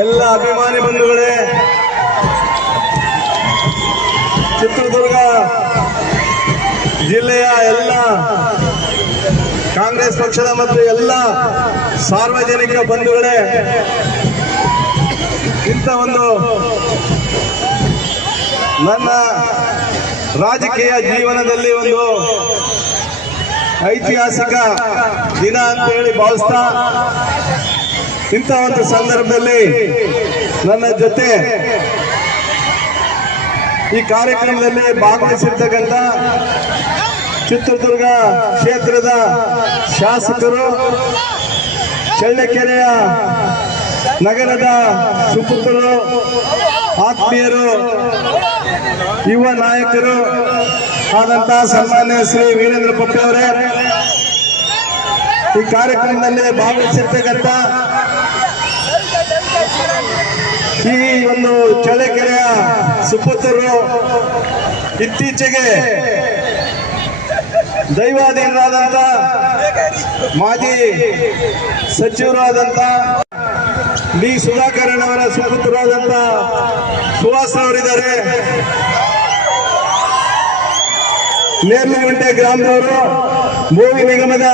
ಎಲ್ಲ ಅಭಿಮಾನಿ ಬಂಧುಗಳೇ, ಚಿತ್ರದುರ್ಗ ಜಿಲ್ಲೆಯ ಎಲ್ಲ ಕಾಂಗ್ರೆಸ್ ಪಕ್ಷದ ಮತ್ತು ಎಲ್ಲ ಸಾರ್ವಜನಿಕ ಬಂಧುಗಳೇ, ಇಂಥ ಒಂದು ನನ್ನ ರಾಜಕೀಯ ಜೀವನದಲ್ಲಿ ಒಂದು ಐತಿಹಾಸಿಕ ದಿನ ಅಂತ ಹೇಳಿ ಭಾವಿಸ್ತಾ, ಇಂಥ ಒಂದು ಸಂದರ್ಭದಲ್ಲಿ ನನ್ನ ಜೊತೆ ಈ ಕಾರ್ಯಕ್ರಮದಲ್ಲಿ ಭಾಗವಹಿಸಿರ್ತಕ್ಕಂಥ ಚಿತ್ರದುರ್ಗ ಕ್ಷೇತ್ರದ ಶಾಸಕರು, ಚಳ್ಳಕೆರೆಯ ನಗರದ ಸುಪುತ್ರರು, ಆತ್ಮೀಯರು, ಯುವ ನಾಯಕರು ಆದಂತಹ ಸನ್ಮಾನ್ಯ ಶ್ರೀ ವೀರೇಂದ್ರ ಪಪ್ಪಿ ಅವರೇ, ಈ ಕಾರ್ಯಕ್ರಮದಲ್ಲಿ ಭಾಗವಹಿಸಿರ್ತಕ್ಕಂಥ ಈ ಒಂದು ಚಳ್ಳಕೆರೆಯ ಸುಪುತ್ರರು, ಇತ್ತೀಚೆಗೆ ದೈವಾಧೀನರಾದಂತ ಮಾಜಿ ಸಚಿವರು ಆದಂತ ಡಿ ಸುಧಾಕರನ್ ಅವರ ಸುಪುತ್ರರಾದಂತ ಸುಹಾಸ್ ಅವರಿದ್ದಾರೆ, ನೇರ್ಲಗುಂಟೆ ಗ್ರಾಮದವರು, ಭೂಮಿ ನಿಗಮದ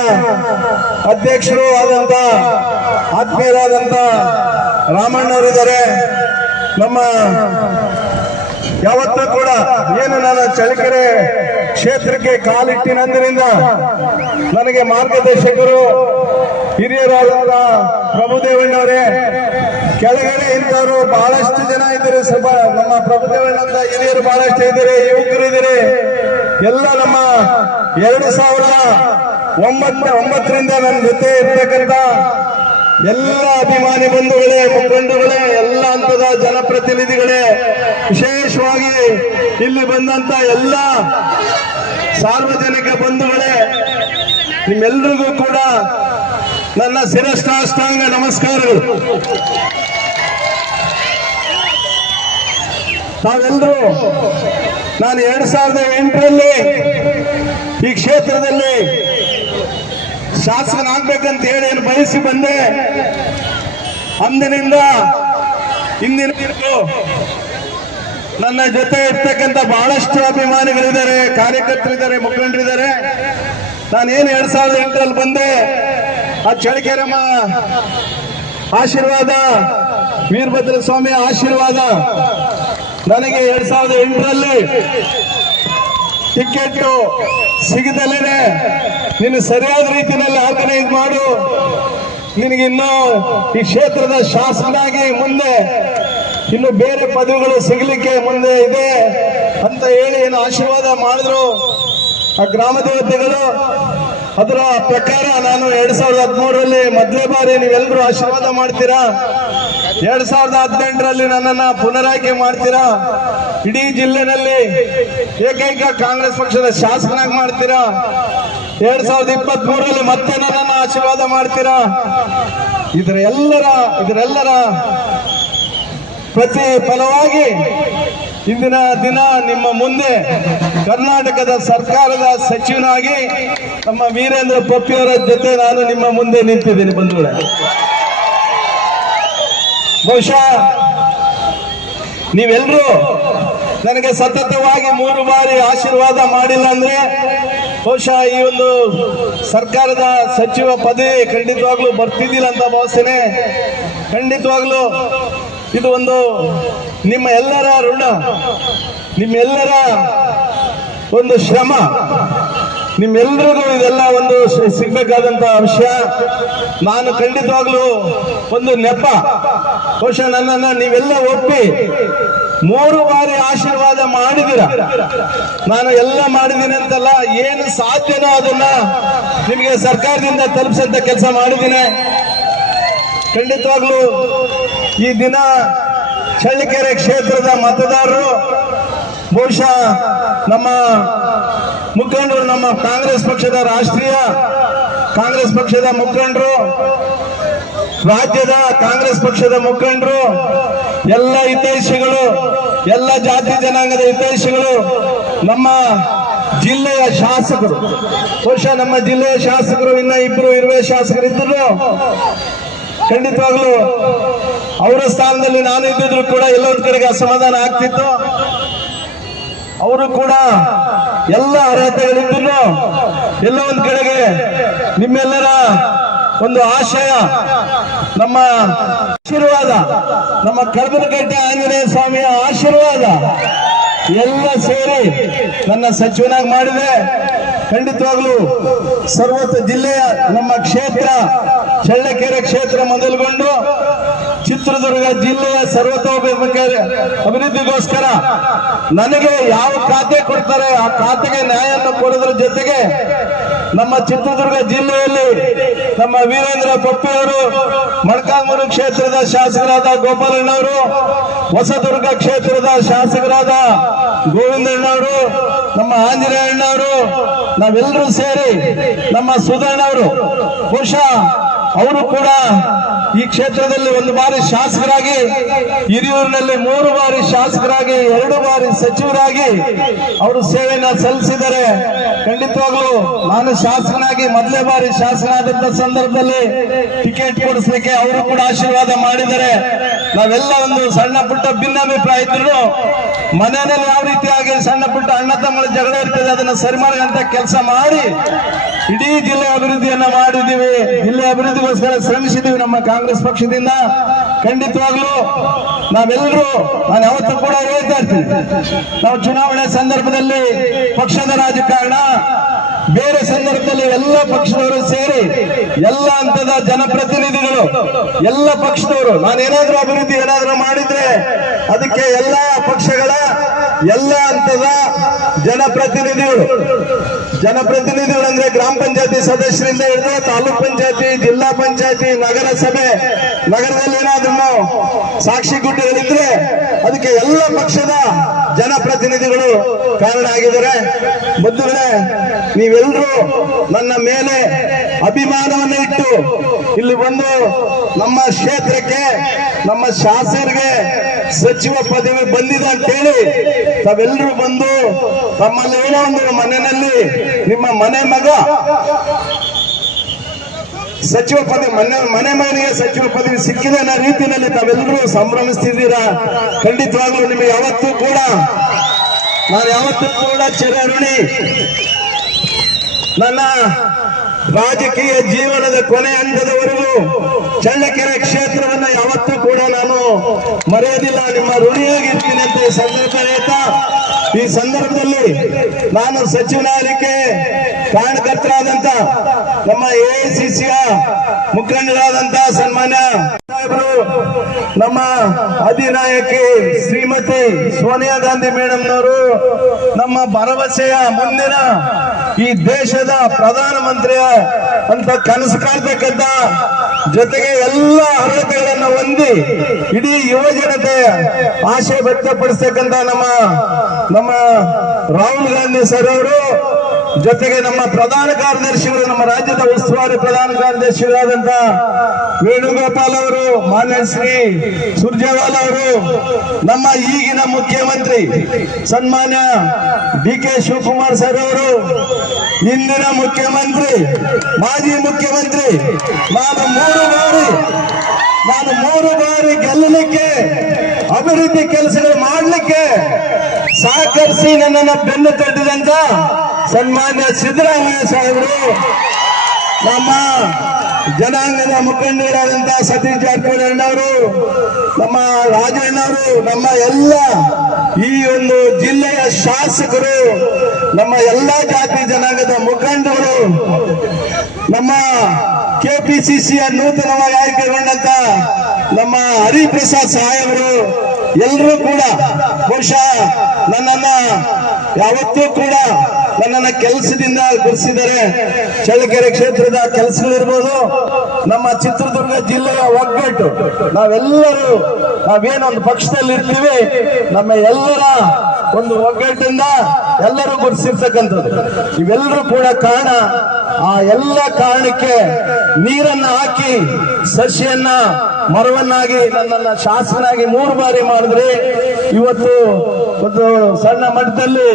ಅಧ್ಯಕ್ಷರು ಆದಂತ ಆತ್ಮೀಯರಾದಂತ ರಾಮಣ್ಣವರಿದ್ದಾರೆ. ನಮ್ಮ ಯಾವತ್ತೂ ಕೂಡ ಏನು ನಾನು ಚಳ್ಳಕೆರೆ ಕ್ಷೇತ್ರಕ್ಕೆ ಕಾಲಿಟ್ಟಿನಂದಿನಿಂದ ನನಗೆ ಮಾರ್ಗದರ್ಶಕರು ಹಿರಿಯರಾದಂತ ಪ್ರಭುದೇವಣ್ಣವರೇ, ಕೆಳಗಡೆ ಇಂಥವರು ಬಹಳಷ್ಟು ಜನ ಇದ್ದಾರೆ. ನಮ್ಮ ಪ್ರಭುದೇವಣ್ಣ ಅಂತ ಹಿರಿಯರು ಬಹಳಷ್ಟು ಇದ್ದಾರೆ, ಯುವಕರು ಇದ್ದಾರೆ. ಎಲ್ಲ ನಮ್ಮ 2009ರಿಂದ ನನ್ನ ಜೊತೆ ಇರ್ತಕ್ಕಂಥ ಎಲ್ಲ ಅಭಿಮಾನಿ ಬಂಧುಗಳೇ, ಮುಖಂಡಗಳೇ, ಎಲ್ಲ ಹಂತದ ಜನಪ್ರತಿನಿಧಿಗಳೇ, ವಿಶೇಷವಾಗಿ ಇಲ್ಲಿ ಬಂದಂತ ಎಲ್ಲ ಸಾರ್ವಜನಿಕ ಬಂಧುಗಳೇ, ನಿಮ್ಮೆಲ್ಲರಿಗೂ ಕೂಡ ನನ್ನ ಶಿರಷ್ಟಾಷ್ಟಾಂಗ ನಮಸ್ಕಾರಗಳು. ತಾವೆಲ್ಲರೂ ನಾನು 2008ರಲ್ಲಿ ಈ ಕ್ಷೇತ್ರದಲ್ಲಿ ಶಾಸಕನಾಗ್ಬೇಕಂತ ಹೇಳಿ ಏನು ಬಯಸಿ ಬಂದೆ. ಅಂದಿನಿಂದ ಇಂದಿನವರೆಗೂ ನನ್ನ ಜೊತೆ ಇರ್ತಕ್ಕಂಥ ಬಹಳಷ್ಟು ಅಭಿಮಾನಿಗಳಿದ್ದಾರೆ, ಕಾರ್ಯಕರ್ತರಿದ್ದಾರೆ, ಮುಖಂಡರಿದ್ದಾರೆ. ನಾನೇನು 2008ರಲ್ಲಿ ಬಂದೆ, ಆ ಚಳ್ಳಕೆರೆಮ್ಮ ಆಶೀರ್ವಾದ, ವೀರಭದ್ರ ಸ್ವಾಮಿಯ ಆಶೀರ್ವಾದ ನನಗೆ 2008ರಲ್ಲಿ ಟಿಕೆಟ್ ಸಿಗದಲ್ಲೇ ನೀನು ಸರಿಯಾದ ರೀತಿಯಲ್ಲಿ ಆರ್ಗನೈಸ್ ಮಾಡು, ನಿನಗಿನ್ನೂ ಈ ಕ್ಷೇತ್ರದ ಶಾಸಕನಾಗಿ ಮುಂದೆ ಇನ್ನು ಬೇರೆ ಪದವಿಗಳು ಸಿಗಲಿಕ್ಕೆ ಮುಂದೆ ಇದೆ ಅಂತ ಹೇಳಿ ಏನು ಆಶೀರ್ವಾದ ಮಾಡಿದ್ರು. ಆ ಗ್ರಾಮ ದೇವತೆಗಳು ಅದರ ಪ್ರಕಾರ ನಾನು 2013ರಲ್ಲಿ ಮೊದಲೇ ಬಾರಿ ನೀವೆಲ್ಲರೂ ಆಶೀರ್ವಾದ ಮಾಡ್ತೀರಾ, 2018ರಲ್ಲಿ ನನ್ನನ್ನ ಪುನರಾಯ್ಕೆ ಮಾಡ್ತೀರಾ, ಇಡೀ ಜಿಲ್ಲೆನಲ್ಲಿ ಏಕೈಕ ಕಾಂಗ್ರೆಸ್ ಪಕ್ಷದ ಶಾಸಕನಾಗಿ ಮಾಡ್ತೀರಾ, 2023ರಲ್ಲಿ ಮತ್ತೆ ನನ್ನನ್ನು ಆಶೀರ್ವಾದ ಮಾಡ್ತೀರಾ. ಇದರೆಲ್ಲರ ಪ್ರತಿಫಲವಾಗಿ ಇಂದಿನ ದಿನ ನಿಮ್ಮ ಮುಂದೆ ಕರ್ನಾಟಕದ ಸರ್ಕಾರದ ಸಚಿವನಾಗಿ ನಮ್ಮ ವೀರೇಂದ್ರ ಪೊಪ್ಪಿಯವರ ಜೊತೆ ನಾನು ನಿಮ್ಮ ಮುಂದೆ ನಿಂತಿದ್ದೀನಿ ಬಂಧುಗಳೇ. ಬಹುಶಃ ನೀವೆಲ್ಲರೂ ನನಗೆ ಸತತವಾಗಿ 3 ಬಾರಿ ಆಶೀರ್ವಾದ ಮಾಡಿಲ್ಲ ಅಂದ್ರೆ ಬಹುಶಃ ಈ ಒಂದು ಸರ್ಕಾರದ ಸಚಿವ ಪದವಿ ಖಂಡಿತವಾಗ್ಲೂ ಬರ್ತಿದ್ದಿಲ್ಲ ಅಂತ ಭಾವಿಸ್ತೇನೆ. ಖಂಡಿತವಾಗ್ಲೂ ಇದು ಒಂದು ನಿಮ್ಮ ಎಲ್ಲರ ಋಣ, ನಿಮ್ಮೆಲ್ಲರ ಒಂದು ಶ್ರಮ, ನಿಮ್ಮೆಲ್ಲರಿಗೂ ಇದೆಲ್ಲ ಒಂದು ಸಿಗ್ಬೇಕಾದಂತ ವಿಷಯ. ನಾನು ಖಂಡಿತವಾಗ್ಲೂ ಒಂದು ನೆಪ, ಬಹುಶಃ ನನ್ನನ್ನು ನೀವೆಲ್ಲ ಒಪ್ಪಿ 3 ಬಾರಿ ಆಶೀರ್ವಾದ ಮಾಡಿದಿರ. ನಾನು ಎಲ್ಲ ಮಾಡಿದ್ದೀನಿ ಅಂತಲ್ಲ, ಏನು ಸಾಧ್ಯನೋ ಅದನ್ನ ನಿಮಗೆ ಸರ್ಕಾರದಿಂದ ತಲುಪಿಸಂತ ಕೆಲಸ ಮಾಡಿದ್ದೀನಿ. ಖಂಡಿತವಾಗ್ಲೂ ಈ ದಿನ ಚಳ್ಳಕೆರೆ ಕ್ಷೇತ್ರದ ಮತದಾರರು ಬಹುಶಃ ನಮ್ಮ ಮುಖಂಡರು, ನಮ್ಮ ಕಾಂಗ್ರೆಸ್ ಪಕ್ಷದ ರಾಷ್ಟ್ರೀಯ ಕಾಂಗ್ರೆಸ್ ಪಕ್ಷದ ಮುಖಂಡರು, ರಾಜ್ಯದ ಕಾಂಗ್ರೆಸ್ ಪಕ್ಷದ ಮುಖಂಡರು, ಎಲ್ಲ ಹಿತೈಷಿಗಳು, ಎಲ್ಲ ಜಾತಿ ಜನಾಂಗದ ಹಿತೈಷಿಗಳು, ನಮ್ಮ ಜಿಲ್ಲೆಯ ಶಾಸಕರು, ಬಹುಶಃ ನಮ್ಮ ಜಿಲ್ಲೆಯ ಶಾಸಕರು ಇನ್ನ 2 ಇರುವೆ ಶಾಸಕರಿದ್ದರು. ಖಂಡಿತವಾಗ್ಲೂ ಅವರ ಸ್ಥಾನದಲ್ಲಿ ನಾನು ಇದ್ದಿದ್ರು ಕೂಡ ಎಲ್ಲೊಂದ್ ಕಡೆಗೆ ಅಸಮಾಧಾನ ಆಗ್ತಿತ್ತು. ಅವರು ಕೂಡ ಎಲ್ಲ ಅರ್ಹತೆಗಳಿದ್ರು. ಎಲ್ಲೋ ಒಂದ್ ಕಡೆಗೆ ನಿಮ್ಮೆಲ್ಲರ ಒಂದು ಆಶಯ, ನಮ್ಮ ಆಶೀರ್ವಾದ, ನಮ್ಮ ಕಡಬನಕಟ್ಟೆ ಆಂಜನೇಯ ಸ್ವಾಮಿಯ ಆಶೀರ್ವಾದ ಎಲ್ಲ ಸೇರಿ ನನ್ನ ಸಚಿವನಾಗಿ ಮಾಡಿದೆ. ಖಂಡಿತವಾಗ್ಲೂ ಸರ್ವತ್ರ ಜಿಲ್ಲೆಯ ನಮ್ಮ ಕ್ಷೇತ್ರ ಚಳ್ಳಕೆರೆ ಕ್ಷೇತ್ರ ಮೊದಲುಗೊಂಡು ಚಿತ್ರದುರ್ಗ ಜಿಲ್ಲೆಯ ಸರ್ವತೋಮುಖ ಅಭಿವೃದ್ಧಿಗೋಸ್ಕರ ನನಗೆ ಯಾವ ಖಾತೆ ಕೊಡ್ತಾರೆ ಆ ಖಾತೆಗೆ ನ್ಯಾಯವನ್ನು ಕೊಡೋದ್ರ ಜೊತೆಗೆ ನಮ್ಮ ಚಿತ್ರದುರ್ಗ ಜಿಲ್ಲೆಯಲ್ಲಿ ನಮ್ಮ ವೀರೇಂದ್ರ ಪೊಪ್ಪಿಯವರು, ಮೊಳಕಾಲ್ಮೂರು ಕ್ಷೇತ್ರದ ಶಾಸಕರಾದ ಗೋಪಾಲಣ್ಣವರು, ಹೊಸದುರ್ಗ ಕ್ಷೇತ್ರದ ಶಾಸಕರಾದ ಗೋವಿಂದಣ್ಣವರು, ನಮ್ಮ ಆಂಜನೇಯಣ್ಣವರು, ನಾವೆಲ್ಲರೂ ಸೇರಿ ನಮ್ಮ ಸುಧಣ್ಣವರು, ಬಹುಶಃ ಅವರು ಕೂಡ ಈ ಕ್ಷೇತ್ರದಲ್ಲಿ 1 ಬಾರಿ ಶಾಸಕರಾಗಿ, ಹಿರಿಯೂರಿನಲ್ಲಿ 3 ಬಾರಿ ಶಾಸಕರಾಗಿ, 2 ಬಾರಿ ಸಚಿವರಾಗಿ ಅವರು ಸೇವೆಯನ್ನು ಸಲ್ಲಿಸಿದ್ದಾರೆ. ಖಂಡಿತವಾಗ್ಲೂ ನಾನು ಶಾಸಕನಾಗಿ ಮೊದಲೇ ಬಾರಿ ಶಾಸಕನಾದಂತ ಸಂದರ್ಭದಲ್ಲಿ ಟಿಕೆಟ್ ಕೊಡಿಸ್ಲಿಕ್ಕೆ ಅವರು ಕೂಡ ಆಶೀರ್ವಾದ ಮಾಡಿದ್ದಾರೆ. ನಾವೆಲ್ಲ ಒಂದು ಸಣ್ಣ ಪುಟ್ಟ ಭಿನ್ನಾಭಿಪ್ರಾಯ ಇದ್ರು ಮನೆಯಲ್ಲಿ ಯಾವ ರೀತಿಯಾಗಿ ಸಣ್ಣ ಪುಟ್ಟ ಅಣ್ಣ ತಮ್ಮಗಳ ಜಗಳ ಇರ್ತದೆ ಅದನ್ನ ಸರಿ ಮಾಡುವಂತ ಕೆಲಸ ಮಾಡಿ ಇಡೀ ಜಿಲ್ಲೆ ಅಭಿವೃದ್ಧಿಯನ್ನ ಮಾಡಿದ್ದೀವಿ. ಜಿಲ್ಲೆ ಅಭಿವೃದ್ಧಿಗೋಸ್ಕರ ಶ್ರಮಿಸಿದ್ದೀವಿ ನಮ್ಮ ಕಾಂಗ್ರೆಸ್ ಪಕ್ಷದಿಂದ. ಖಂಡಿತವಾಗ್ಲೂ ನಾವೆಲ್ಲರೂ, ನಾನು ಯಾವತ್ತೂ ಕೂಡ ಹೇಳ್ತಾ ಇರ್ತೀನಿ, ನಾವು ಚುನಾವಣೆ ಸಂದರ್ಭದಲ್ಲಿ ಪಕ್ಷದ ರಾಜಕಾರಣ, ಬೇರೆ ಸಂದರ್ಭದಲ್ಲಿ ಎಲ್ಲ ಪಕ್ಷದವರು ಸೇರಿ ಎಲ್ಲ ಹಂತದ ಜನಪ್ರತಿನಿಧಿಗಳು, ಎಲ್ಲ ಪಕ್ಷದವರು ನಾನೇನಾದ್ರೂ ಅಭಿವೃದ್ಧಿ ಏನಾದ್ರೂ ಮಾಡಿದ್ರೆ ಅದಕ್ಕೆ ಎಲ್ಲ ಪಕ್ಷಗಳ ಎಲ್ಲ ಹಂತದ ಜನಪ್ರತಿನಿಧಿಗಳು ಅಂದ್ರೆ ಗ್ರಾಮ ಪಂಚಾಯತಿ ಸದಸ್ಯರಿಂದ ಹಿಡಿದು ತಾಲೂಕ್ ಪಂಚಾಯತಿ, ಜಿಲ್ಲಾ ಪಂಚಾಯತಿ, ನಗರಸಭೆ, ನಗರದಲ್ಲಿ ಏನಾದ್ರೂ ಸಾಕ್ಷಿ ಗುಡ್ಡೆಗಳಿದ್ರೆ ಅದಕ್ಕೆ ಎಲ್ಲ ಪಕ್ಷದ ಜನಪ್ರತಿನಿಧಿಗಳು ಕಾರಣ ಆಗಿದ್ದಾರೆ. ಬಂಧುಗಳೇ, ನೀವೆಲ್ಲರೂ ನನ್ನ ಮೇಲೆ ಅಭಿಮಾನವನ್ನು ಇಟ್ಟು ಇಲ್ಲಿ ಬಂದು ನಮ್ಮ ಕ್ಷೇತ್ರಕ್ಕೆ, ನಮ್ಮ ಶಾಸಕರಿಗೆ ಸಚಿವ ಪದವಿ ಬಂದಿದೆ ಅಂತೇಳಿ ತಾವೆಲ್ಲರೂ ಬಂದು ತಮ್ಮಲ್ಲಿ ಏನೋ ಒಂದು ಮನೆಯಲ್ಲಿ ನಿಮ್ಮ ಮನೆ ಮಗ ಸಚಿವ ಪದವಿ, ಮನೆ ಮಗನಿಗೆ ಸಚಿವ ಪದವಿ ಸಿಕ್ಕಿದೆ ಅನ್ನೋ ರೀತಿಯಲ್ಲಿ ತಾವೆಲ್ಲರೂ ಸಂಭ್ರಮಿಸ್ತಿದ್ದೀರಾ. ಖಂಡಿತವಾಗ್ಲೂ ನಿಮಗೆ ನಾನು ಯಾವತ್ತೂ ಕೂಡ ಚಿರಋಣಿ. ನನ್ನ ರಾಜಕೀಯ ಜೀವನದ ಕೊನೆ ಹಂತದವರೆಗೂ ಚಳ್ಳಕೆರೆ ಕ್ಷೇತ್ರವನ್ನ ಯಾವತ್ತೂ ಕೂಡ ನಾನು ಮರೆಯೋದಿಲ್ಲ, ನಿಮ್ಮ ಋಣಿಯಾಗಿರ್ತೀನಿ ಅಂತ ಈ ಸಂದರ್ಭದಲ್ಲಿ ನಾನು ಸಚಿವನಾಗಲಿಕ್ಕೆ ಕಾರಣಕರ್ತರಾದಂತ ನಮ್ಮ ಎಐಸಿಸಿಯ ಮುಖಂಡರಾದಂತಹ ಸನ್ಮಾನ್ಯ ಸಾಹೇಬರು ನಮ್ಮ ಅಧಿನಾಯಕಿ ಶ್ರೀಮತಿ ಸೋನಿಯಾ ಗಾಂಧಿ ಮೇಡಮ್ನವರು ನಮ್ಮ ಭರವಸೆಯ ಮುಂದಿನ ಈ ದೇಶದ ಪ್ರಧಾನಮಂತ್ರಿಯ ಅಂತ ಕನಸು ಕಾಣ್ತಕ್ಕಂಥ ಜೊತೆಗೆ ಎಲ್ಲ ಅರ್ಹತೆಗಳನ್ನ ಹೊಂದಿ ಇಡೀ ಯುವ ಜನತೆ ಆಶೆ ವ್ಯಕ್ತಪಡಿಸ್ತಕ್ಕಂಥ ನಮ್ಮ ರಾಹುಲ್ ಗಾಂಧಿ ಸರ್ ಅವರು, ಜೊತೆಗೆ ನಮ್ಮ ಪ್ರಧಾನ ಕಾರ್ಯದರ್ಶಿಗಳು, ನಮ್ಮ ರಾಜ್ಯದ ಉಸ್ತುವಾರಿ ಪ್ರಧಾನ ಕಾರ್ಯದರ್ಶಿಗಳಾದಂತ ವೇಣುಗೋಪಾಲ್ ಅವರು, ಮಾನ್ಯ ಶ್ರೀ ಸುರ್ಜೇವಾಲಾ ಅವರು, ನಮ್ಮ ಈಗಿನ ಮುಖ್ಯಮಂತ್ರಿ ಸನ್ಮಾನ್ಯ DK ಶಿವಕುಮಾರ್ ಸರ್ ಅವರು, ಇಂದಿನ ಮುಖ್ಯಮಂತ್ರಿ, ಮಾಜಿ ಮುಖ್ಯಮಂತ್ರಿ, ನಾನು ಮೂರು ಬಾರಿ ಗೆಲ್ಲಲಿಕ್ಕೆ, ಅಭಿವೃದ್ಧಿ ಕೆಲಸಗಳು ಮಾಡಲಿಕ್ಕೆ ಸಹಕರಿಸಿ ನನ್ನನ್ನು ಬೆನ್ನು ತಟ್ಟಿದಂತ ಸನ್ಮಾನ್ಯ ಸಿದ್ದರಾಮಯ್ಯ ಸಾಹೇಬರು, ನಮ್ಮ ಜನಾಂಗದ ಮುಖಂಡರಾದಂತಹ ಸತೀಶ್ ಜಾರಕಿಹೊಳಿ ಅಣ್ಣವರು, ನಮ್ಮ ರಾಜಣ್ಣವರು, ನಮ್ಮ ಎಲ್ಲ ಈ ಒಂದು ಜಿಲ್ಲೆಯ ಶಾಸಕರು, ನಮ್ಮ ಎಲ್ಲ ಜಾತಿ ಜನಾಂಗದ ಮುಖಂಡರು, ನಮ್ಮ KPCCಯ ನೂತನವಾಗಿ ಆಯ್ಕೆಗೊಂಡಂತ ನಮ್ಮ ಹರಿಪ್ರಸಾದ್ ಸಾಹೇಬರು, ಎಲ್ಲರೂ ಕೂಡ ಬಹುಶಃ ನನ್ನನ್ನ ಯಾವತ್ತೂ ಕೂಡ ನನ್ನನ್ನ ಕೆಲಸದಿಂದ ಗುರುತಿಸಿದ್ದಾರೆ. ಚಳ್ಳಕೆರೆ ಕ್ಷೇತ್ರದ ಕೆಲಸಗಳಿರ್ಬೋದು, ನಮ್ಮ ಚಿತ್ರದುರ್ಗ ಜಿಲ್ಲೆಯ ಒಗ್ಗಟ್ಟು, ನಾವೇನೊಂದು ಪಕ್ಷದಲ್ಲಿ ಇರ್ತೀವಿ, ನಮ್ಮ ಎಲ್ಲರ ಒಂದು ಒಗ್ಗಟ್ಟಿಂದ ಎಲ್ಲರೂ ಗುರುತಿಸಿರ್ತಕ್ಕಂಥದ್ದು. ಇವೆಲ್ಲರೂ ಕೂಡ ಕಾರಣ. ಆ ಎಲ್ಲ ಕಾರಣಕ್ಕೆ ನೀರನ್ನ ಹಾಕಿ ಸಸಿಯನ್ನ ಮರವನ್ನಾಗಿ ನನ್ನನ್ನ ಶಾಸಕನಾಗಿ 3 ಬಾರಿ ಮಾಡಿದ್ರೆ, ಇವತ್ತು ಒಂದು ಸಣ್ಣ ಮಟ್ಟದಲ್ಲಿ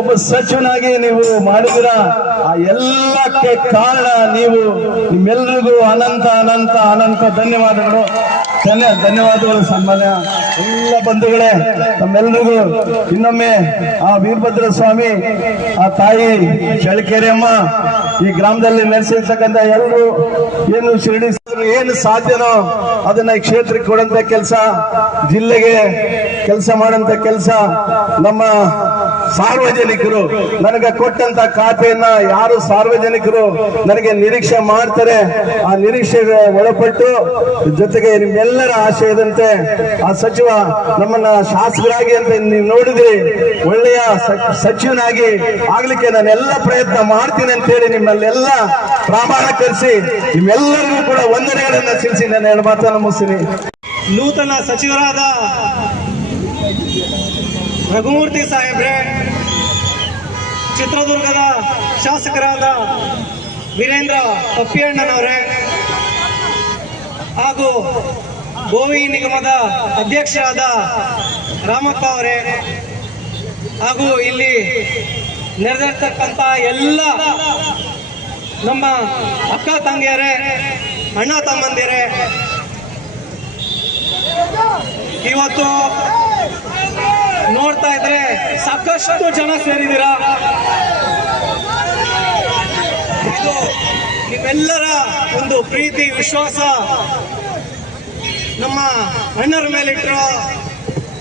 ಒಬ್ಬ ಸಚಿವನಾಗಿ ನೀವು ಮಾಡಿದಿರ. ಆ ಎಲ್ಲಕ್ಕೆ ಕಾರಣ ನೀವು. ನಿಮ್ಮೆಲ್ಲರಿಗೂ ಅನಂತ ಅನಂತ ಅನಂತ ಧನ್ಯವಾದಗಳು. ಧನ್ಯವಾದಗಳು ಸನ್ಮಾನ್ಯ ಎಲ್ಲ ಬಂಧುಗಳೇ. ನಮ್ಮೆಲ್ಲರಿಗೂ ಇನ್ನೊಮ್ಮೆ ಆ ವೀರಭದ್ರ ಸ್ವಾಮಿ, ಆ ತಾಯಿ ಚಳ್ಳಕೆರೆ ಅಮ್ಮ, ಈ ಗ್ರಾಮದಲ್ಲಿ ನೆಲೆಸಿರ್ತಕ್ಕಂಥ ಎಲ್ಲರೂ ಏನು ಶಿರಡಿ ಏನು ಸಾಧ್ಯನೋ ಅದನ್ನ ಈ ಕ್ಷೇತ್ರಕ್ಕೆ ಕೊಡಂತ ಕೆಲಸ, ಜಿಲ್ಲೆಗೆ ಕೆಲಸ ಮಾಡಂತ ಕೆಲಸ, ನಮ್ಮ ಸಾರ್ವಜನಿಕರು ನನಗೆ ಕೊಟ್ಟಂತ ಖಾತೆಯನ್ನ ಯಾರು ಸಾರ್ವಜನಿಕರು ನನಗೆ ನಿರೀಕ್ಷೆ ಮಾಡ್ತಾರೆ, ಆ ನಿರೀಕ್ಷೆಗೆ ಒಳಪಟ್ಟು, ಜೊತೆಗೆ ನಿಮ್ಮೆಲ್ಲರ ಆಶಯದಂತೆ ಆ ಸಚಿವ ನಮ್ಮನ್ನ ಶಾಸಕರಾಗಿ ಅಂತ ನೀವು ನೋಡಿದ್ರಿ, ಒಳ್ಳೆಯ ಸಚಿವನಾಗಿ ಆಗ್ಲಿಕ್ಕೆ ನಾನೆಲ್ಲ ಪ್ರಯತ್ನ ಮಾಡ್ತೀನಿ ಅಂತ ಹೇಳಿ ನಿಮ್ಮಲ್ಲೆಲ್ಲ ಪ್ರಾಮಾಣೀಕರಿಸಿ ನಿಮ್ಮೆಲ್ಲರಿಗೂ ಕೂಡ ವಂದನೆಗಳನ್ನ ತಿಳಿಸಿ ನಾನು 2 ಮಾತನ್ನು ಮುಗಿಸ್ತೀನಿ. ನೂತನ ಸಚಿವರಾದ ರಘುಮೂರ್ತಿ ಸಾಹೇಬ್ರೆ, ಚಿತ್ರದುರ್ಗದ ಶಾಸಕರಾದ ವೀರೇಂದ್ರ ಪಪ್ಪಿಯಣ್ಣನವರೇ, ಹಾಗೂ ಗೋವಿ ನಿಗಮದ ಅಧ್ಯಕ್ಷರಾದ ರಾಮಪ್ಪ ಅವರೇ, ಹಾಗೂ ಇಲ್ಲಿ ನೆರೆದಿರ್ತಕ್ಕಂಥ ಎಲ್ಲ ನಮ್ಮ ಅಕ್ಕ ತಂಗಿಯರೇ, ಅಣ್ಣ ತಮ್ಮಂದಿರೇ, ಇವತ್ತು ನೋಡ್ತಾ ಇದ್ರೆ ಸಾಕಷ್ಟು ಜನ ಸೇರಿದ್ದೀರಾ. ಇದು ನಿಮ್ಮೆಲ್ಲರ ಒಂದು ಪ್ರೀತಿ ವಿಶ್ವಾಸ, ನಮ್ಮ ಅಣ್ಣರ ಮೇಲಿಟ್ಟಿರೋ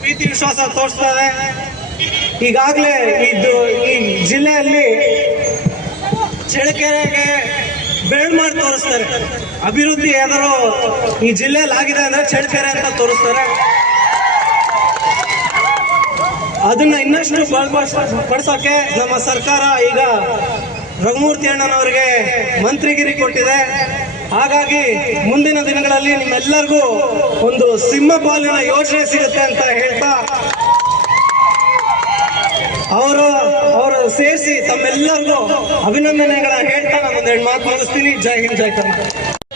ಪ್ರೀತಿ ವಿಶ್ವಾಸ ತೋರಿಸ್ತಾರೆ. ಈಗಾಗಲೇ ಈ ಜಿಲ್ಲೆಯಲ್ಲಿ ಚಳ್ಳಕೆರೆಗೆ ಬೆರಳು ಮಾಡಿ ತೋರಿಸ್ತಾರೆ. ಅಭಿವೃದ್ಧಿ ಯಾವ್ದಾರು ಈ ಜಿಲ್ಲೆಯಲ್ಲಿ ಆಗಿದೆ ಅಂದ್ರೆ ಚಳ್ಳಕೆರೆ ಅಂತ ತೋರಿಸ್ತಾರೆ. ಅದನ್ನ ಇನ್ನಷ್ಟು ಪಡಿಸೋಕೆ ನಮ್ಮ ಸರ್ಕಾರ ಈಗ ರಘುಮೂರ್ತಿ ಅಣ್ಣನವರಿಗೆ ಮಂತ್ರಿಗಿರಿ ಕೊಟ್ಟಿದೆ. ಹಾಗಾಗಿ ಮುಂದಿನ ದಿನಗಳಲ್ಲಿ ನಿಮ್ಮೆಲ್ಲರಿಗೂ ಒಂದು ಸಿಂಹಪಾಲಿನ ಯೋಜನೆ ಸಿಗುತ್ತೆ ಅಂತ ಹೇಳ್ತಾ, ಅವರು ಸೇರಿಸಿ ತಮ್ಮೆಲ್ಲರಿಗೂ ಅಭಿನಂದನೆಗಳ ಹೇಳ್ತಾ ನಾನು 1 ಮಾತು ಮುಗಿಸ್ತೀನಿ. ಜೈ ಹಿಂದ್, ಜೈ ಕರ್ನಾಟಕ.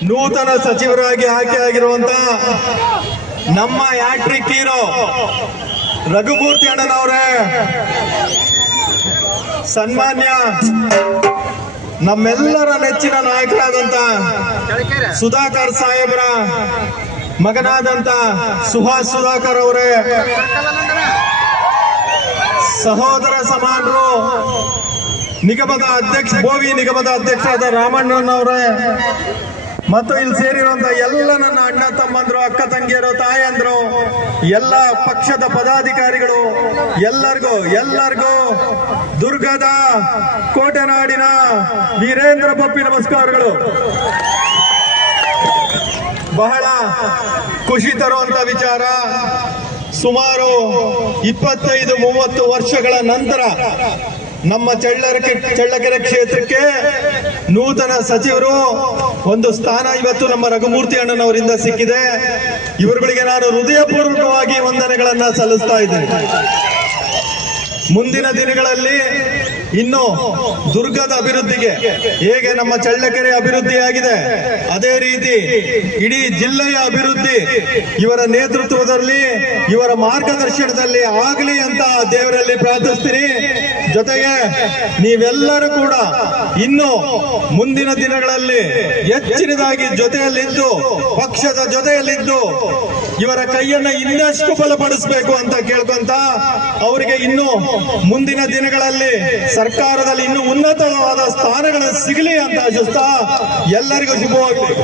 ನೂತನ ಸಚಿವರಾಗಿ ಆಯ್ಕೆಯಾಗಿರುವಂತ ನಮ್ಮ ಹ್ಯಾಟ್ರಿಕ್ ಹೀರೋ ರಘುಮೂರ್ತಿ ಅಣ್ಣನವರೇ, ಸನ್ಮಾನ್ಯ ನಮ್ಮೆಲ್ಲರ ನೆಚ್ಚಿನ ನಾಯಕರಾದಂತ ಸುಧಾಕರ್ ಸಾಹೇಬರ ಮಗನಾದಂತ ಸುಹಾಸ್ ಸುಧಾಕರ್ ಅವರೇ, ಸಹೋದರ ಸಮಾನರು, ನಿಗಮದ ಅಧ್ಯಕ್ಷ, ಗೋವಿ ನಿಗಮದ ಅಧ್ಯಕ್ಷರಾದ ರಾಮಣ್ಣನವರೇ, ಮತ್ತು ಇಲ್ಲಿ ಸೇರಿರುವಂತ ಎಲ್ಲ ನನ್ನ ಅಣ್ಣ ತಮ್ಮಂದ್ರು, ಅಕ್ಕ ತಂಗಿಯರು, ತಾಯಂದ್ರು, ಎಲ್ಲ ಪಕ್ಷದ ಪದಾಧಿಕಾರಿಗಳು, ಎಲ್ಲರಿಗೂ ದುರ್ಗದ ಕೋಟೆನಾಡಿನ ವೀರೇಂದ್ರ ಪಪ್ಪಿ ನಮಸ್ಕಾರಗಳು. ಬಹಳ ಖುಷಿ ತರುವಂತ ವಿಚಾರ. ಸುಮಾರು 25-30 ವರ್ಷಗಳ ನಂತರ ನಮ್ಮ ಚಳ್ಳಕೆರೆ ಕ್ಷೇತ್ರಕ್ಕೆ ನೂತನ ಸಚಿವರು ಒಂದು ಸ್ಥಾನ ಇವತ್ತು ನಮ್ಮ ರಘುಮೂರ್ತಿ ಅಣ್ಣನವರಿಂದ ಸಿಕ್ಕಿದೆ. ಇವರುಗಳಿಗೆ ನಾನು ಹೃದಯಪೂರ್ವಕವಾಗಿ ವಂದನೆಗಳನ್ನ ಸಲ್ಲಿಸ್ತಾ ಇದ್ದೇನೆ. ಮುಂದಿನ ದಿನಗಳಲ್ಲಿ ಇನ್ನು ದುರ್ಗದ ಅಭಿವೃದ್ಧಿಗೆ ಹೇಗೆ ನಮ್ಮ ಚಳ್ಳಕೆರೆ ಅಭಿವೃದ್ಧಿಯಾಗಿದೆ ಅದೇ ರೀತಿ ಇಡೀ ಜಿಲ್ಲೆಯ ಅಭಿವೃದ್ಧಿ ಇವರ ನೇತೃತ್ವದಲ್ಲಿ ಇವರ ಮಾರ್ಗದರ್ಶನದಲ್ಲಿ ಆಗಲಿ ಅಂತ ದೇವರಲ್ಲಿ ಪ್ರಾರ್ಥಿಸ್ತೀನಿ. ಜೊತೆಗೆ ನೀವೆಲ್ಲರೂ ಕೂಡ ಇನ್ನು ಮುಂದಿನ ದಿನಗಳಲ್ಲಿ ಹೆಚ್ಚಿನದಾಗಿ ಜೊತೆಯಲ್ಲಿದ್ದು ಪಕ್ಷದ ಜೊತೆಯಲ್ಲಿದ್ದು ಇವರ ಕೈಯನ್ನ ಇನ್ನಷ್ಟು ಬಲಪಡಿಸಬೇಕು ಅಂತ ಕೇಳ್ಕೊಂತ ಅವರಿಗೆ ಇನ್ನು ಮುಂದಿನ ದಿನಗಳಲ್ಲಿ ಸರ್ಕಾರದಲ್ಲಿ ಇನ್ನೂ ಉನ್ನತವಾದ ಸ್ಥಾನಗಳು ಸಿಗಲಿ ಅಂತ ಆಶಿಸ್ತಾ ಎಲ್ಲರಿಗೂ ಶುಭವಾಗಲಿ.